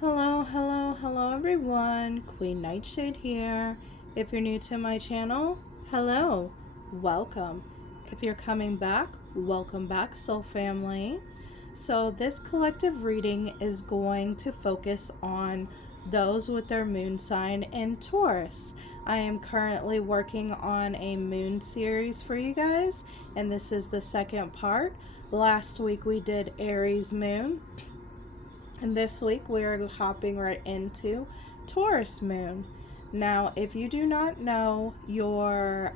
Hello everyone. Queen Nightshade here. If you're new to my channel, hello, welcome. If you're coming back, welcome back, soul family. So this collective reading is going to focus on those with their moon sign in Taurus. I am currently working on a moon series for you guys, and this is the second part. Last week we did Aries moon. And this week we're hopping right into Taurus moon. Now, if you do not know your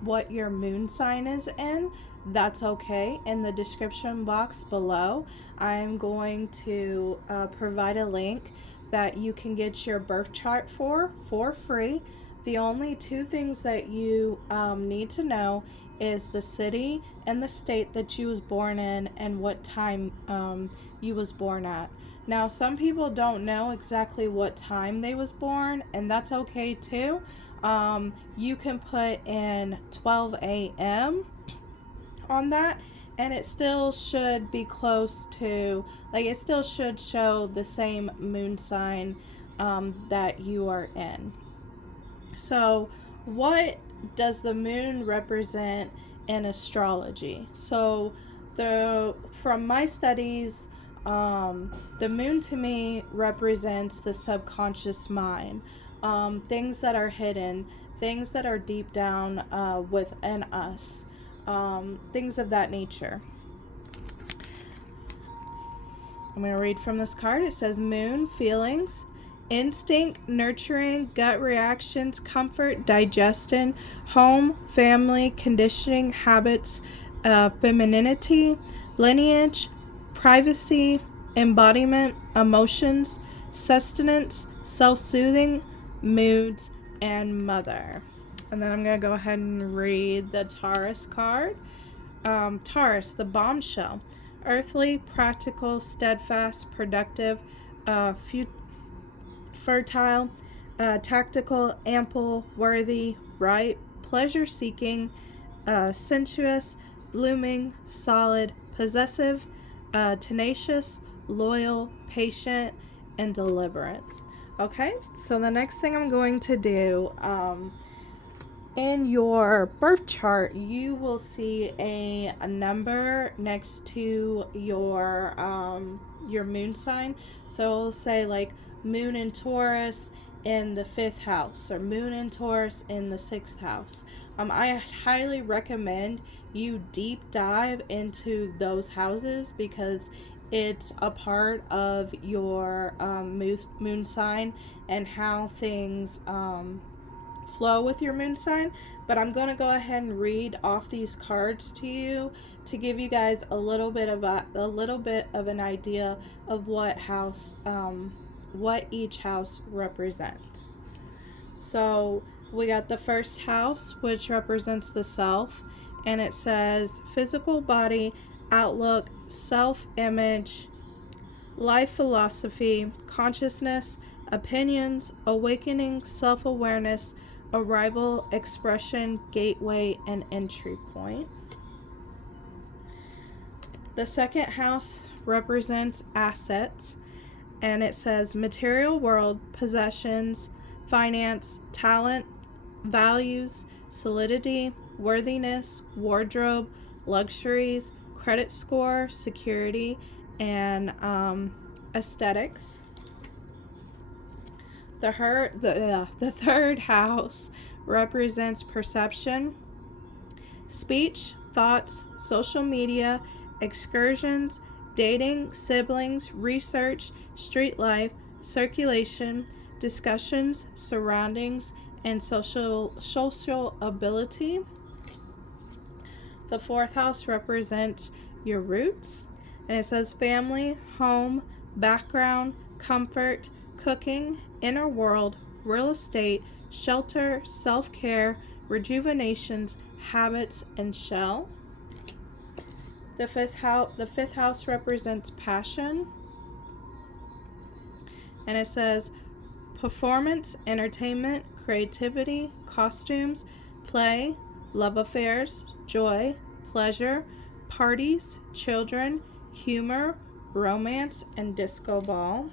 what your moon sign is in, that's okay. In the description box below, I'm going to provide a link that you can get your birth chart for free. The only two things that you need to know is the city and the state that you was born in and what time you was born at. Now, some people don't know exactly what time they was born, and that's okay too. You can put in 12 a.m. on that, and it still should be close to, like, it still should show the same moon sign that you are in. So, what does the moon represent in astrology? So, from my studies, the moon to me represents the subconscious mind, things that are hidden, things that are deep down within us, things of that nature. I'm going to read from this card. It says moon, feelings, instinct, nurturing, gut reactions, comfort, digestion, home, family, conditioning, habits, femininity, lineage, privacy, embodiment, emotions, sustenance, self-soothing, moods, and mother. And then I'm going to go ahead and read the Taurus card. Taurus, the bombshell. Earthly, practical, steadfast, productive, fertile, tactical, ample, worthy, right, pleasure-seeking, sensuous, blooming, solid, possessive, tenacious, loyal, patient, and deliberate. Okay, so the next thing I'm going to do, in your birth chart, you will see a number next to your moon sign. So it'll say like moon in Taurus in the 5th house, or moon in Taurus in the 6th house. I highly recommend you deep dive into those houses because it's a part of your moon sign and how things flow with your moon sign. But I'm going to go ahead and read off these cards to you to give you guys a little bit of an idea of what each house represents. So we got the first house, which represents the self, and it says physical body, outlook, self-image, life philosophy, consciousness, opinions, awakening, self-awareness, arrival, expression, gateway, and entry point. The second house represents assets, and it says material world, possessions, finance, talent, values, solidity, worthiness, wardrobe, luxuries, credit score, security, and aesthetics. The third house represents perception, speech, thoughts, social media, excursions, dating, siblings, research, street life, circulation, discussions, surroundings, and social ability. The fourth house represents your roots, and it says family, home, background, comfort, cooking, inner world, real estate, shelter, self-care, rejuvenations, habits, and shell. The fifth house represents passion, and it says performance, entertainment, creativity, costumes, play, love affairs, joy, pleasure, parties, children, humor, romance, and disco ball.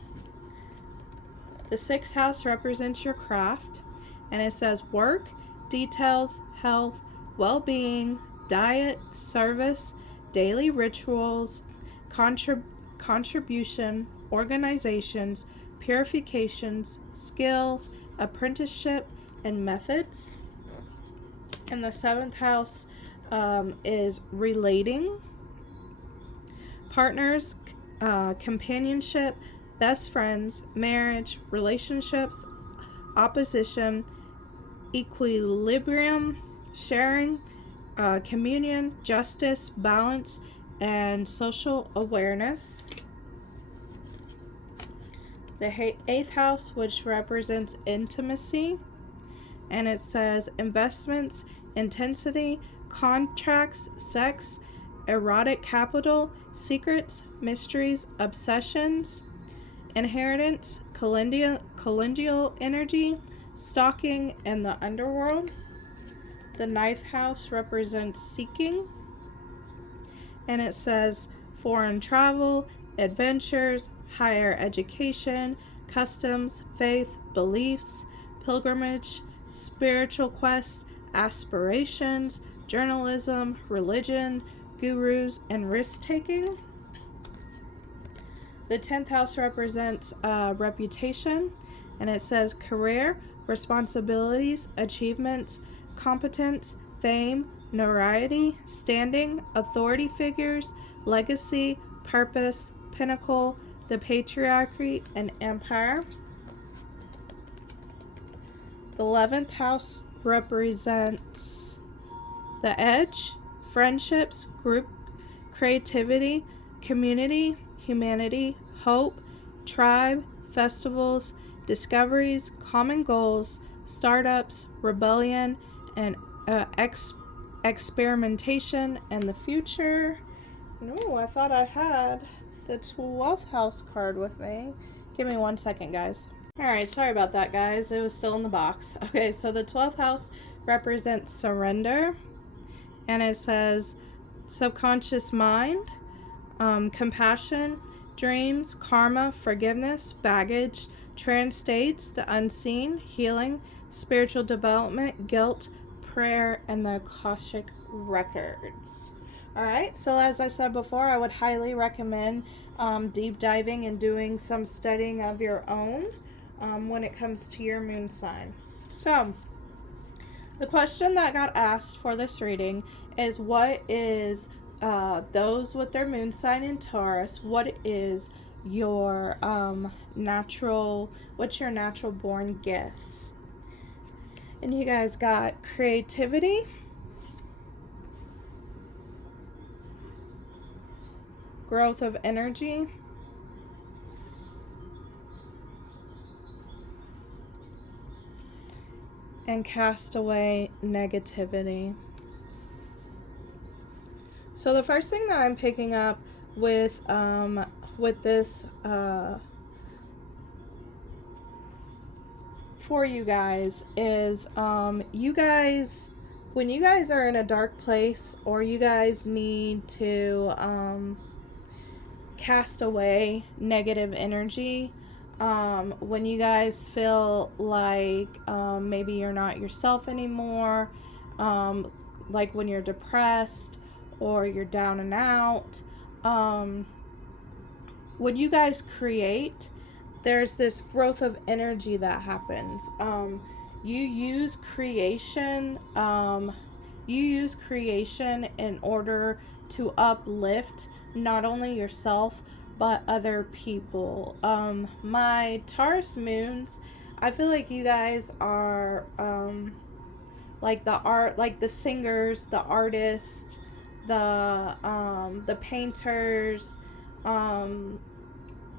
The 6th house represents your craft, and it says work, details, health, well-being, diet, service, daily rituals, contribution, organizations, purifications, skills, apprenticeship, and methods. And the 7th house is relating, partners, companionship, best friends, marriage, relationships, opposition, equilibrium, sharing, communion, justice, balance, and social awareness. The 8th house, which represents intimacy, and it says investments, intensity, contracts, sex, erotic capital, secrets, mysteries, obsessions, inheritance, collegial energy, stalking, and the underworld. The 9th house represents seeking, and it says foreign travel, adventures, higher education, customs, faith, beliefs, pilgrimage, spiritual quests, aspirations, journalism, religion, gurus, and risk-taking. The 10th house represents reputation, and it says career, responsibilities, achievements, competence, fame, notoriety, standing, authority figures, legacy, purpose, pinnacle, the patriarchy, and empire. The 11th house represents the edge, friendships, group, creativity, community, humanity, hope, tribe, festivals, discoveries, common goals, startups, rebellion, and experimentation, and the future. No, I thought I had the 12th house card with me. Give me 1 second, guys. Alright, sorry about that, guys. It was still in the box. Okay, so the 12th house represents surrender, and it says subconscious mind, compassion, dreams, karma, forgiveness, baggage, trance states, the unseen, healing, spiritual development, guilt, prayer, and the Akashic records. Alright, so as I said before, I would highly recommend deep diving and doing some studying of your own when it comes to your moon sign. So, the question that got asked for this reading is, what is those with their moon sign in Taurus, what is your what's your natural born gifts? And you guys got creativity, growth of energy, and cast away negativity. So the first thing that I'm picking up with this for you guys is you guys, when you guys are in a dark place, or you guys need to cast away negative energy, when you guys feel like maybe you're not yourself anymore, like when you're depressed or you're down and out, when you guys create, there's this growth of energy that happens. You use creation in order to uplift not only yourself but other people. My Taurus moons, I feel like you guys are like the singers, the artists, the painters.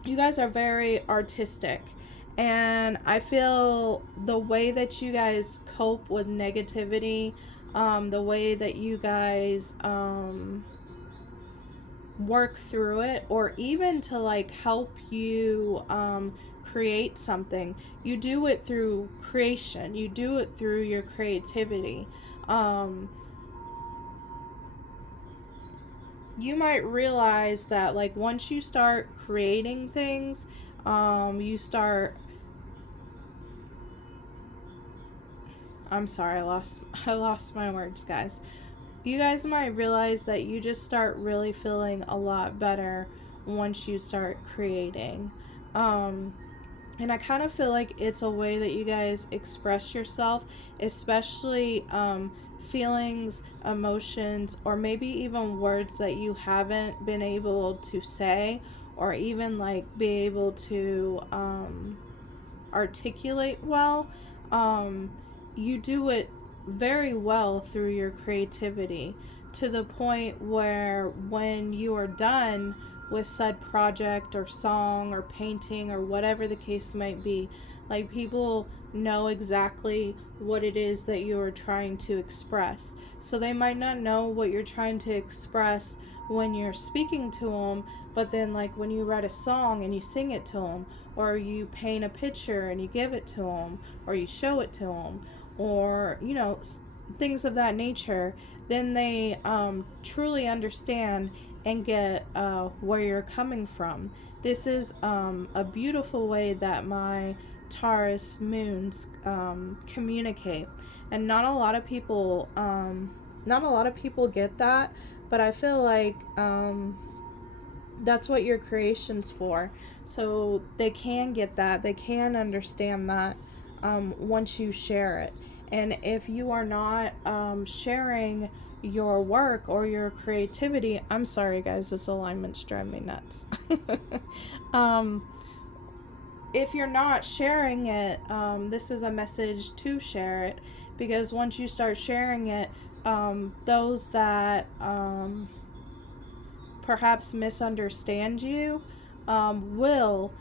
You guys are very artistic, and I feel the way that you guys cope with negativity, the way that you guys work through it, or even to like help you create something, you do it through creation, you do it through your creativity. You might realize that like once you start creating things, you start I'm sorry, I lost my words, guys. You guys might realize that you just start really feeling a lot better once you start creating. And I kind of feel like it's a way that you guys express yourself, especially feelings, emotions, or maybe even words that you haven't been able to say, or even like be able to articulate well. You do it very well through your creativity, to the point where when you are done with said project or song or painting or whatever the case might be, like, people know exactly what it is that you are trying to express. So they might not know what you're trying to express when you're speaking to them, but then like when you write a song and you sing it to them, or you paint a picture and you give it to them, or you show it to them, or things of that nature, then they truly understand and get where you're coming from. This is a beautiful way that my Taurus moons communicate, and not a lot of people get that, but I feel like that's what your creation's for, so they can get that, they can understand that once you share it. And if you are not sharing your work or your creativity, I'm sorry guys, this alignment's driving me nuts. If you're not sharing it, this is a message to share it, because once you start sharing it, those that perhaps misunderstand you will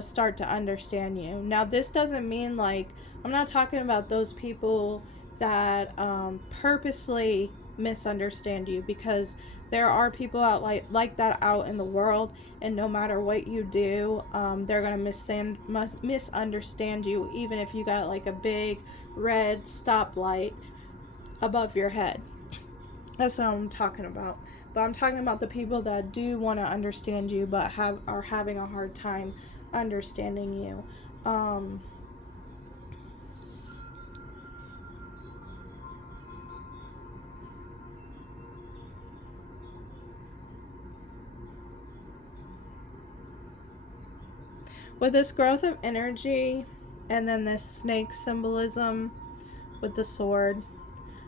start to understand you. Now, this doesn't mean, like, I'm not talking about those people that purposely misunderstand you, because there are people out like that out in the world, and no matter what you do, they're gonna misunderstand you, even if you got like a big red stoplight above your head. That's what I'm talking about. But I'm talking about the people that do want to understand you, but are having a hard time understanding you. With this growth of energy, and then this snake symbolism with the sword,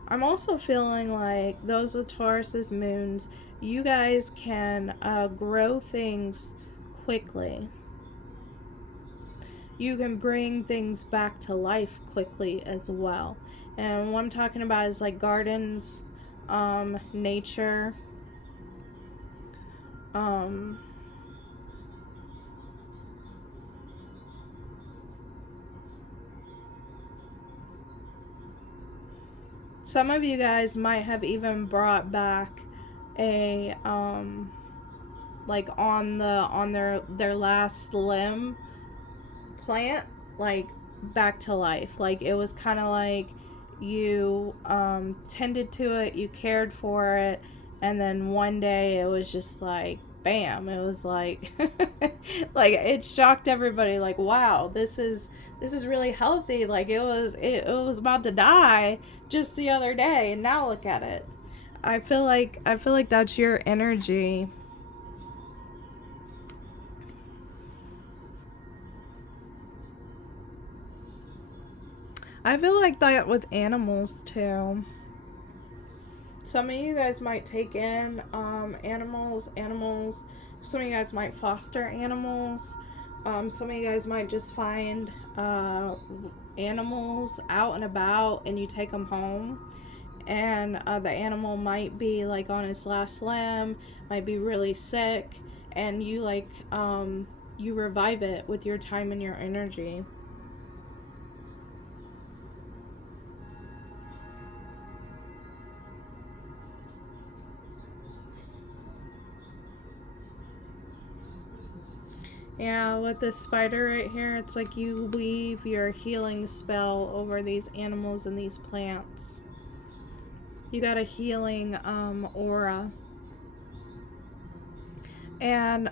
I'm also feeling like those with Taurus's moons, you guys can grow things quickly. You can bring things back to life quickly as well. And what I'm talking about is like gardens, nature, some of you guys might have even brought back a like on their last limb plant, like, back to life. Like, it was kind of like you tended to it, you cared for it, and then one day it was just like bam, it was like like, it shocked everybody, like, wow, this is really healthy. Like, it was about to die just the other day, and now look at it. I feel like that's your energy. I feel like that with animals too. Some of you guys might take in animals. Some of you guys might foster animals. Some of you guys might just find animals out and about, and you take them home. And the animal might be like on its last limb, might be really sick, and you you revive it with your time and your energy. Yeah, with this spider right here, it's like you weave your healing spell over these animals and these plants. You got a healing aura. And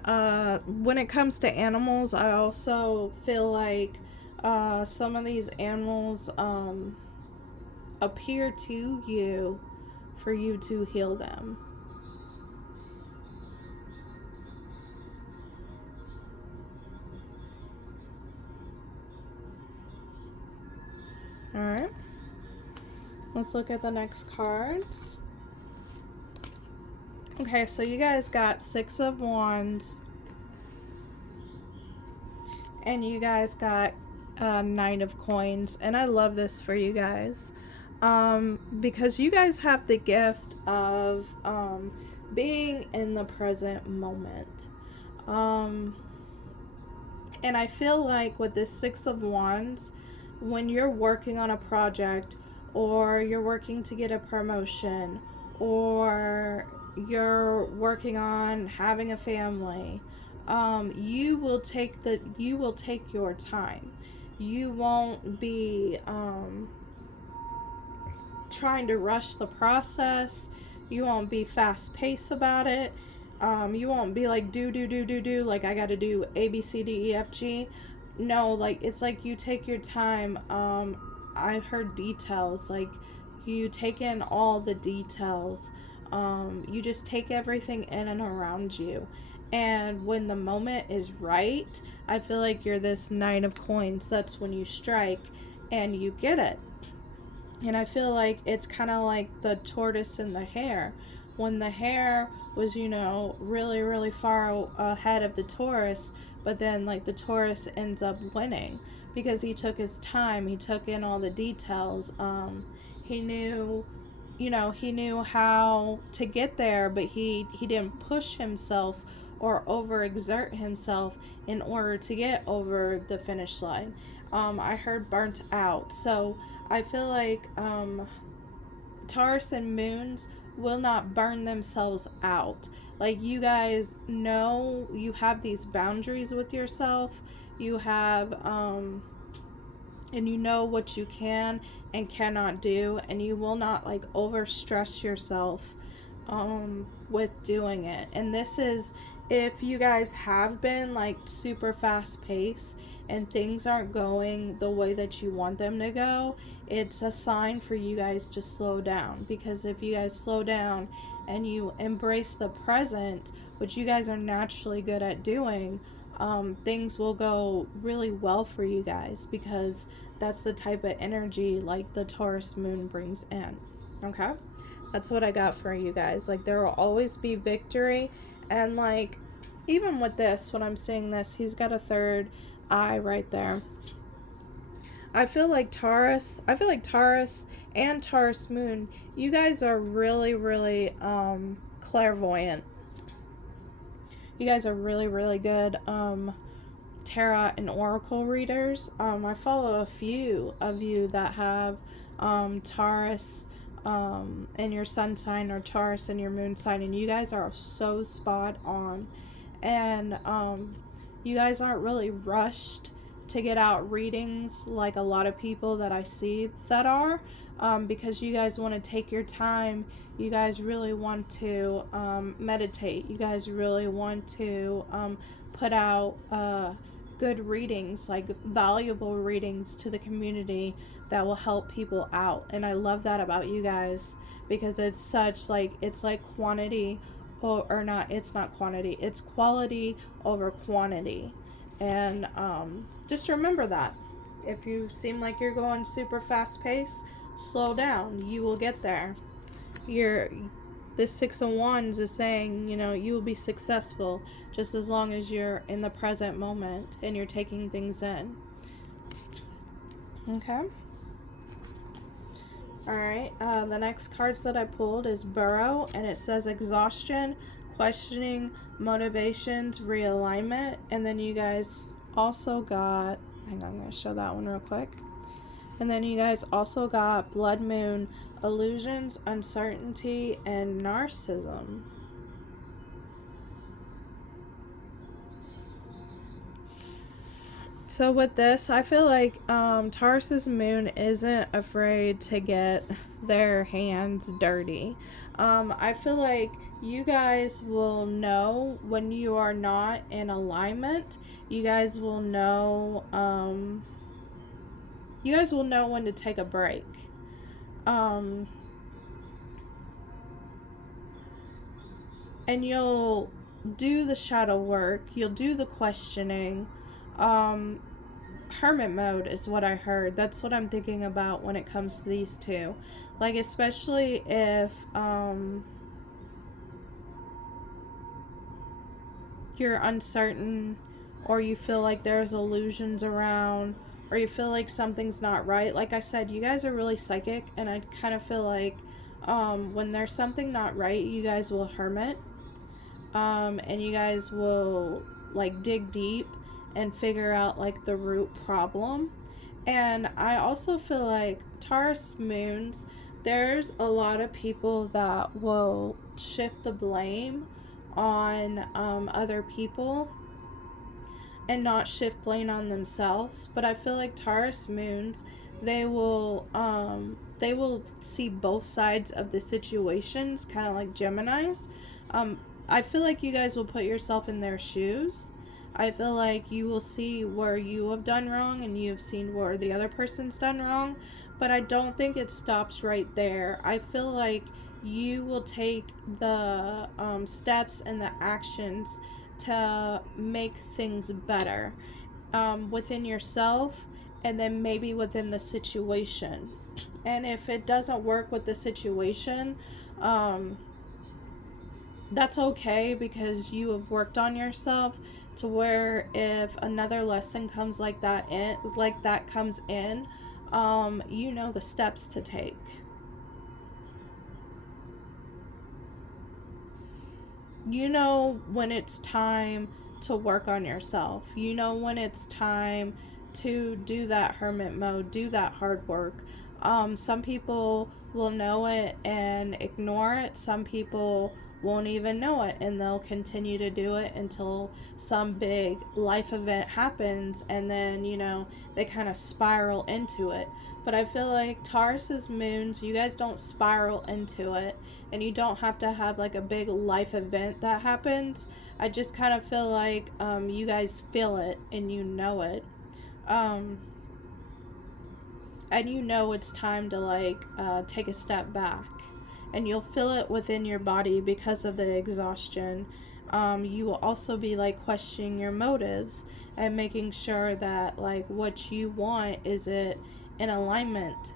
when it comes to animals, I also feel like some of these animals appear to you for you to heal them. All right. Let's look at the next cards. Okay, so you guys got Six of Wands. And you guys got Nine of Coins. And I love this for you guys. Because you guys have the gift of being in the present moment. And I feel like with this Six of Wands, when you're working on a project, or you're working to get a promotion, or you're working on having a family, you will take your time. You won't be trying to rush the process. You won't be fast paced about it. You won't be like do like I gotta do A, B, C, D, E, F, G. No, like it's like you take your time. I heard details, like you take in all the details. You just take everything in and around you. And when the moment is right, I feel like you're this Nine of Coins. That's when you strike and you get it. And I feel like it's kind of like the tortoise and the hare. When the hare was, really, really far ahead of the Taurus, but then like the Taurus ends up winning because he took his time. He took in all the details. He knew how to get there, but he didn't push himself or overexert himself in order to get over the finish line. I heard burnt out. So I feel like Taurus and moons will not burn themselves out. Like, you guys know you have these boundaries with yourself. You have and you know what you can and cannot do, and you will not like overstress yourself with doing it. And this is if you guys have been like super fast paced and things aren't going the way that you want them to go, it's a sign for you guys to slow down. Because if you guys slow down and you embrace the present, which you guys are naturally good at doing, things will go really well for you guys, because that's the type of energy like the Taurus moon brings in. Okay, that's what I got for you guys. Like, there will always be victory. And like, even with this, when I'm saying this, he's got a third eye right there. I feel like Taurus and Taurus moon, you guys are really, really clairvoyant. You guys are really, really good tarot and oracle readers. I follow a few of you that have Taurus in your sun sign, or Taurus in your moon sign, and you guys are so spot on. And you guys aren't really rushed to get out readings like a lot of people that I see that are, because you guys want to take your time. You guys really want to meditate. You guys really want to put out good readings, like valuable readings to the community that will help people out. And I love that about you guys, because it's such like, it's like quantity or not, it's not quantity, it's quality over quantity. And just remember that if you seem like you're going super fast paced, slow down. You will get there. This Six of Wands is saying, you will be successful just as long as you're in the present moment and you're taking things in. Okay. All right. The next cards that I pulled is Burrow, and it says exhaustion, questioning, motivations, realignment. And then you guys also got, hang on, I'm going to show that one real quick. And then you guys also got Blood Moon, illusions, uncertainty, and narcissism. So with this, I feel like Taurus's moon isn't afraid to get their hands dirty. I feel like you guys will know when you are not in alignment. You guys will know when to take a break. And you'll do the shadow work, you'll do the questioning. Hermit mode is what I heard. That's what I'm thinking about when it comes to these two. Like, especially if you're uncertain, or you feel like there's illusions around, or you feel like something's not right. Like I said, you guys are really psychic, and I kind of feel like when there's something not right, you guys will hermit, and you guys will like dig deep and figure out like the root problem. And I also feel like Taurus moons, there's a lot of people that will shift the blame on other people and not shift blame on themselves. But I feel like Taurus moons, they will see both sides of the situations, kind of like Geminis. I feel like you guys will put yourself in their shoes. I feel like you will see where you have done wrong, and you have seen where the other person's done wrong. But I don't think it stops right there. I feel like you will take the steps and the actions to make things better within yourself, and then maybe within the situation. And if it doesn't work with the situation, that's okay, because you have worked on yourself to where if another lesson comes like that comes in, you know the steps to take. You know when it's time to work on yourself. You know when it's time to do that hermit mode, do that hard work. Some people will know it and ignore it. Some people won't even know it, and they'll continue to do it until some big life event happens, and then, you know, they kind of spiral into it. But I feel like Taurus's moons, you guys don't spiral into it, and you don't have to have like a big life event that happens. I just kind of feel like you guys feel it and you know it. And you know it's time to like take a step back, and you'll feel it within your body because of the exhaustion. You will also be like questioning your motives and making sure that like what you want, is it in alignment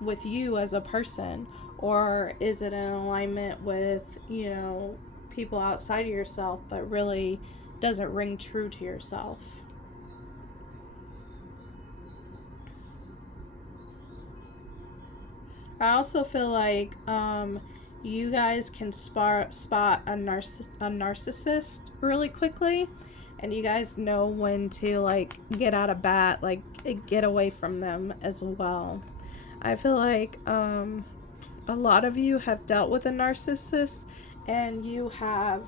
with you as a person, or is it in alignment with, you know, people outside of yourself, but really doesn't ring true to yourself. I also feel like you guys can spot a narcissist really quickly, and you guys know when to like get out of bat, like get away from them as well. I feel like a lot of you have dealt with a narcissist, and you have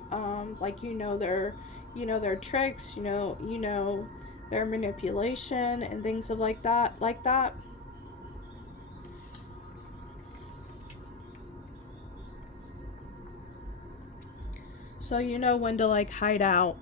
like their tricks, their manipulation and things of like that. So you know when to like hide out.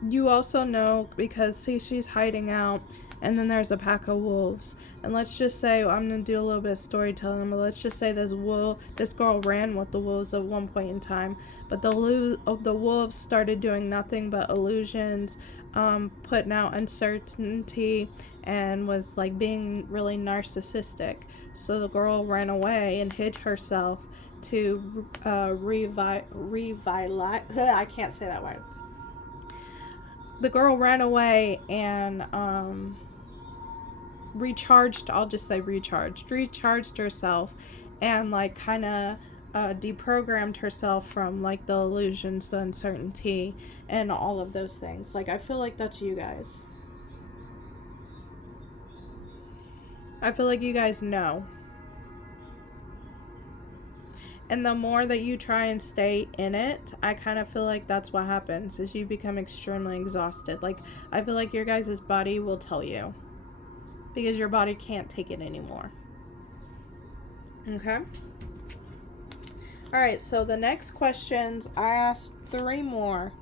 You also know because see, she's hiding out, and then there's a pack of wolves. And let's just say, I'm gonna do a little bit of storytelling, but let's just say this girl ran with the wolves at one point in time, but the wolves started doing nothing but illusions, putting out uncertainty, and was like being really narcissistic. So the girl ran away and hid herself to I can't say that word. The girl ran away and recharged herself, and like kind of deprogrammed herself from like the illusions, the uncertainty, and all of those things. Like I feel like that's you guys. I feel like you guys know. And the more that you try and stay in it, I kind of feel like that's what happens, is you become extremely exhausted. Like, I feel like your guys' body will tell you, because your body can't take it anymore. Okay? Alright, so the next questions, I asked 3 more.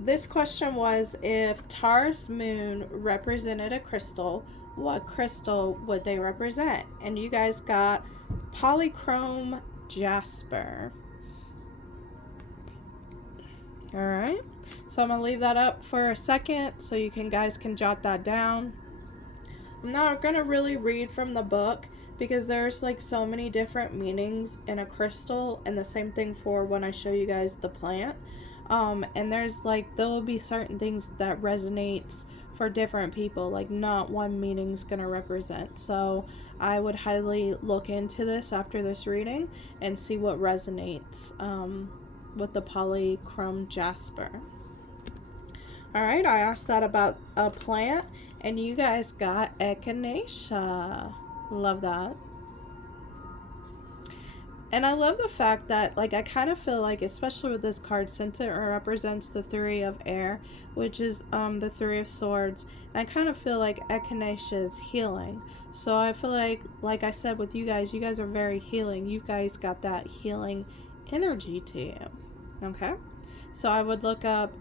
this question was, if Taurus moon represented a crystal, what crystal would they represent? And you guys got polychrome jasper. All right, so I'm gonna leave that up for a second so you guys can jot that down. I'm not gonna really read from the book because there's like so many different meanings in a crystal, and the same thing for when I show you guys the plant. And there's like, there will be certain things that resonates for different people, like not one meaning's gonna represent. So I would highly look into this after this reading and see what resonates with the polychrome jasper. All right, I asked that about a plant, and you guys got echinacea. Love that. And I love the fact that, like, I kind of feel like, especially with this card, since it represents the three of air, which is the three of swords, and I kind of feel like echinacea is healing. So I feel like I said with you guys are very healing. You guys got that healing energy to you. Okay? So I would look up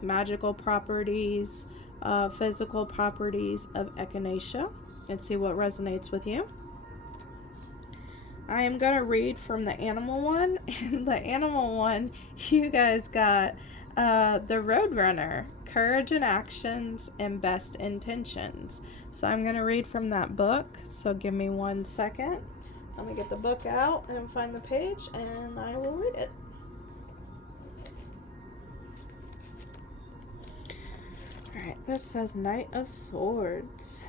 magical properties, physical properties of echinacea, and see what resonates with you. I am going to read from the animal one. And the animal one, you guys got the Roadrunner, courage in actions and best intentions. So I'm going to read from that book. So give me 1 second. Let me get the book out and find the page, and I will read it. Alright, this says Knight of Swords.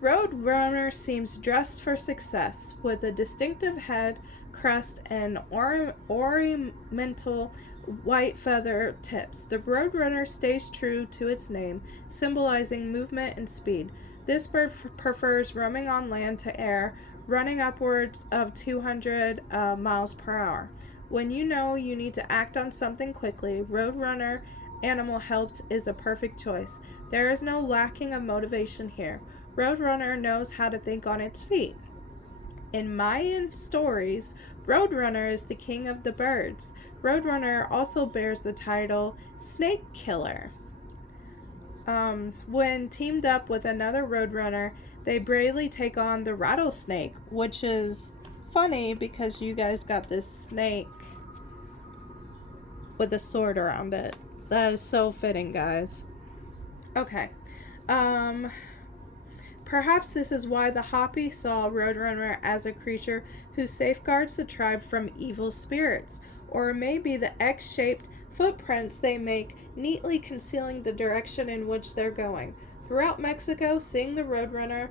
Roadrunner seems dressed for success, with a distinctive head, crest, and ornamental white feather tips. The Roadrunner stays true to its name, symbolizing movement and speed. This bird prefers roaming on land to air, running upwards of 200 miles per hour. When you know you need to act on something quickly, Roadrunner Animal Helps is a perfect choice. There is no lacking of motivation here. Roadrunner knows how to think on its feet. In Mayan stories, Roadrunner is the king of the birds. Roadrunner also bears the title Snake Killer. When teamed up with another Roadrunner, they bravely take on the rattlesnake, which is funny because you guys got this snake with a sword around it. That is so fitting, guys. Okay. Perhaps this is why the Hopi saw Roadrunner as a creature who safeguards the tribe from evil spirits, or it may be the X-shaped footprints they make, neatly concealing the direction in which they're going. Throughout Mexico, seeing the Roadrunner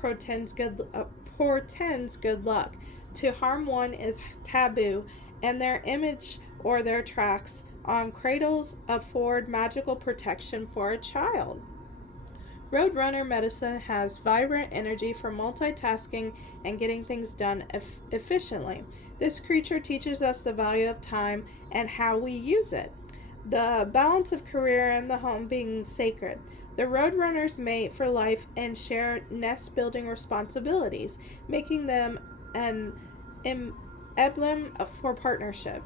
portends good luck. To harm one is taboo, and their image or their tracks on cradles afford magical protection for a child. Roadrunner medicine has vibrant energy for multitasking and getting things done efficiently. This creature teaches us the value of time and how we use it. The balance of career and the home being sacred. The Roadrunners mate for life and share nest-building responsibilities, making them an emblem for partnership.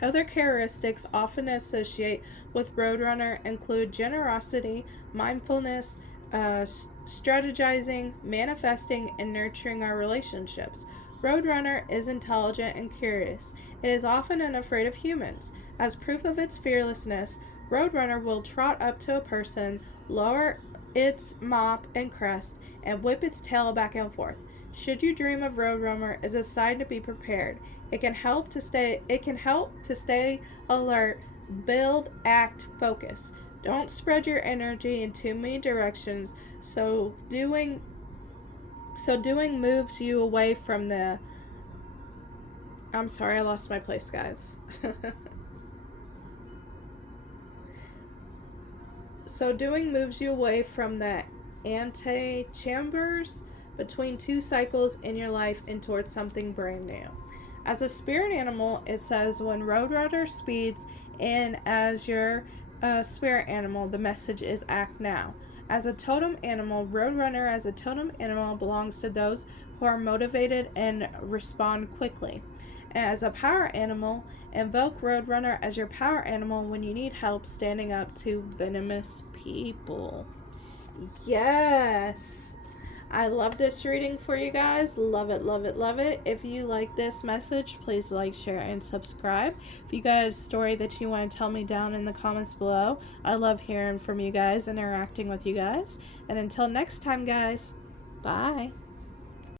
Other characteristics often associated with Roadrunner include generosity, mindfulness, strategizing, manifesting, and nurturing our relationships. Roadrunner is intelligent and curious. It is often unafraid of humans. As proof of its fearlessness, Roadrunner will trot up to a person, lower its mop and crest, and whip its tail back and forth. Should you dream of Roadrunner, is a sign to be prepared. It can help to stay alert, build, act, focus. Don't spread your energy in too many directions, so doing moves you away from the I'm sorry, I lost my place, guys. So doing moves you away from the antechambers between two cycles in your life and towards something brand new. As a spirit animal, it says when Roadrunner speeds in as your spirit animal, the message is act now. As a totem animal, Roadrunner as a totem animal belongs to those who are motivated and respond quickly. As a power animal, invoke Roadrunner as your power animal when you need help standing up to venomous people. Yes! I love this reading for you guys. Love it, love it, love it. If you like this message, please like, share, and subscribe. If you guys have a story that you want to tell me down in the comments below, I love hearing from you guys, interacting with you guys. And until next time, guys, bye.